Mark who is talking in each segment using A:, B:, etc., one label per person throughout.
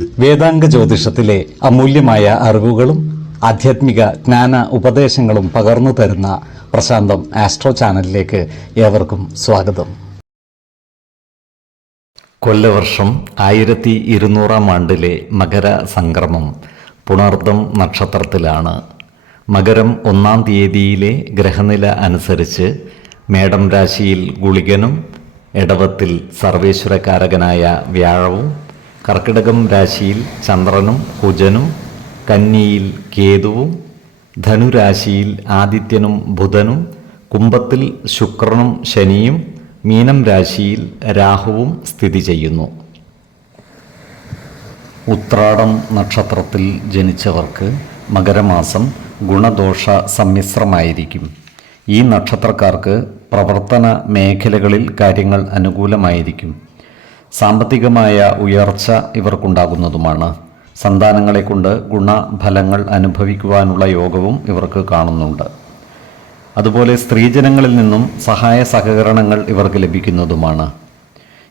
A: വേദാംഗ ജ്യോതിഷത്തിലെ അമൂല്യമായ അറിവുകളും ആധ്യാത്മിക ജ്ഞാന ഉപദേശങ്ങളും പകർന്നു തരുന്ന പ്രശാന്തം ആസ്ട്രോ ചാനലിലേക്ക് ഏവർക്കും സ്വാഗതം. കൊല്ലവർഷം ആയിരത്തി ഇരുന്നൂറാം ആണ്ടിലെ മകര സംക്രമം പുണർദം നക്ഷത്രത്തിലാണ്. മകരം ഒന്നാം തീയതിയിലെ ഗ്രഹനില അനുസരിച്ച് മേടം രാശിയിൽ ഗുളികനും ഇടവത്തിൽ സർവേശ്വരകാരകനായ വ്യാഴവും കർക്കിടകം രാശിയിൽ ചന്ദ്രനും കുജനും കന്നിയിൽ കേതുവും ധനുരാശിയിൽ ആദിത്യനും ബുധനും കുംഭത്തിൽ ശുക്രനും ശനിയും മീനം രാശിയിൽ രാഹുവും സ്ഥിതി ചെയ്യുന്നു. ഉത്രാടം നക്ഷത്രത്തിൽ ജനിച്ചവർക്ക് മകരമാസം ഗുണദോഷ സമ്മിശ്രമായിരിക്കും. ഈ നക്ഷത്രക്കാർക്ക് പ്രവർത്തന മേഖലകളിൽ കാര്യങ്ങൾ അനുകൂലമായിരിക്കും. സാമ്പത്തികമായ ഉയർച്ച ഇവർക്കുണ്ടാകുന്നതുമാണ്. സന്താനങ്ങളെ കൊണ്ട് ഗുണഫലങ്ങൾ അനുഭവിക്കുവാനുള്ള യോഗവും ഇവർക്ക് കാണുന്നുണ്ട്. അതുപോലെ സ്ത്രീജനങ്ങളിൽ നിന്നും സഹായ സഹകരണങ്ങൾ ഇവർക്ക് ലഭിക്കുന്നതുമാണ്.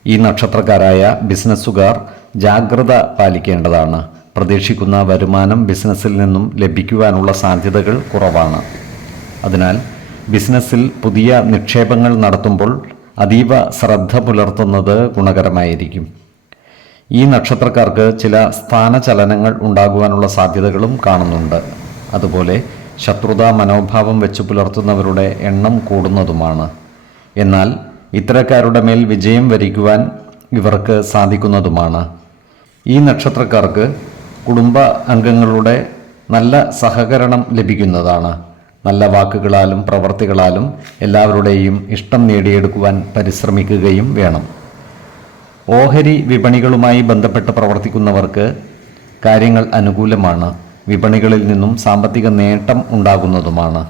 A: ഈ നക്ഷത്രക്കാരായ ബിസിനസ്സുകാർ ജാഗ്രത പാലിക്കേണ്ടതാണ്. പ്രതീക്ഷിക്കുന്ന വരുമാനം ബിസിനസ്സിൽ നിന്നും ലഭിക്കുവാനുള്ള സാധ്യതകൾ കുറവാണ്. അതിനാൽ ബിസിനസ്സിൽ പുതിയ നിക്ഷേപങ്ങൾ നടത്തുമ്പോൾ അതീവ ശ്രദ്ധ പുലർത്തുന്നത് ഗുണകരമായിരിക്കും. ഈ നക്ഷത്രക്കാർക്ക് ചില സ്ഥാനചലനങ്ങൾ ഉണ്ടാകുവാനുള്ള സാധ്യതകളും കാണുന്നുണ്ട്. അതുപോലെ ശത്രുതാ മനോഭാവം വെച്ച് പുലർത്തുന്നവരുടെ എണ്ണം കൂടുന്നതുമാണ്. എന്നാൽ ഇത്തരക്കാരുടെ മേൽ വിജയം വരിക്കുവാൻ ഇവർക്ക് സാധിക്കുന്നതുമാണ്. ഈ നക്ഷത്രക്കാർക്ക് കുടുംബ അംഗങ്ങളുടെ നല്ല സഹകരണം ലഭിക്കുന്നതാണ്. നല്ല വാക്കുകളാലും പ്രവർത്തികളാലും എല്ലാവരുടെയും ഇഷ്ടം നേടിയെടുക്കുവാൻ പരിശ്രമിക്കുകയും വേണം. ഓഹരി വിപണികളുമായി ബന്ധപ്പെട്ട് പ്രവർത്തിക്കുന്നവർക്ക് കാര്യങ്ങൾ അനുകൂലമാണ്. വിപണികളിൽ നിന്നും സാമ്പത്തിക നേട്ടം ഉണ്ടാകുന്നതുമാണ്.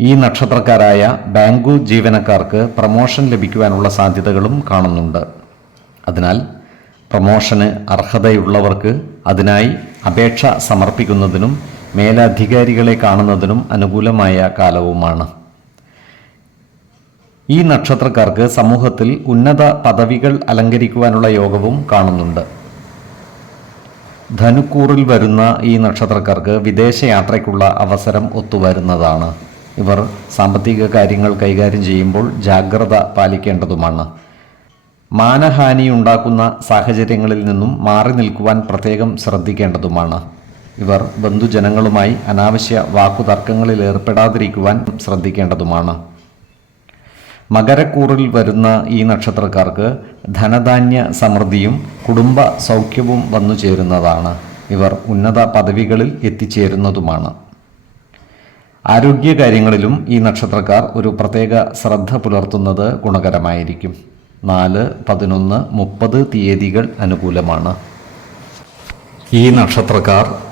A: ഈ നക്ഷത്രക്കാരായ ബാങ്കു ജീവനക്കാർക്ക് പ്രമോഷൻ ലഭിക്കുവാനുള്ള സാധ്യതകളും കാണുന്നുണ്ട്. അതിനാൽ പ്രമോഷന് അർഹതയുള്ളവർക്ക് അതിനായി അപേക്ഷ സമർപ്പിക്കുന്നതിനും മേലധികാരികളെ കാണുന്നതിനും അനുകൂലമായ കാലവുമാണ്. ഈ നക്ഷത്രക്കാർക്ക് സമൂഹത്തിൽ ഉന്നത പദവികൾ അലങ്കരിക്കുവാനുള്ള യോഗവും കാണുന്നുണ്ട്. ധനുക്കൂറിൽ വരുന്ന ഈ നക്ഷത്രക്കാർക്ക് വിദേശയാത്രയ്ക്കുള്ള അവസരം ഒത്തുവരുന്നതാണ്. ഇവർ സാമ്പത്തിക കാര്യങ്ങൾ കൈകാര്യം ചെയ്യുമ്പോൾ ജാഗ്രത പാലിക്കേണ്ടതുമാണ്. മാനഹാനി ഉണ്ടാക്കുന്ന സാഹചര്യങ്ങളിൽ നിന്നും മാറി നിൽക്കുവാൻ പ്രത്യേകം ശ്രദ്ധിക്കേണ്ടതുമാണ്. ഇവർ ബന്ധുജനങ്ങളുമായി അനാവശ്യ വാക്കുതർക്കങ്ങളിൽ ഏർപ്പെടാതിരിക്കുവാൻ ശ്രദ്ധിക്കേണ്ടതുമാണ്. മകരക്കൂറിൽ വരുന്ന ഈ നക്ഷത്രക്കാർക്ക് ധനധാന്യ സമൃദ്ധിയും കുടുംബ സൗഖ്യവും വന്നു ചേരുന്നതാണ്. ഇവർ ഉന്നത പദവികളിൽ എത്തിച്ചേരുന്നതുമാണ്. ആരോഗ്യകാര്യങ്ങളിലും ഈ നക്ഷത്രക്കാർ ഒരു പ്രത്യേക ശ്രദ്ധ പുലർത്തുന്നത് ഗുണകരമായിരിക്കും. നാല് പതിനൊന്ന് മുപ്പത് തീയതികൾ അനുകൂലമാണ്. ഈ നക്ഷത്രക്കാർ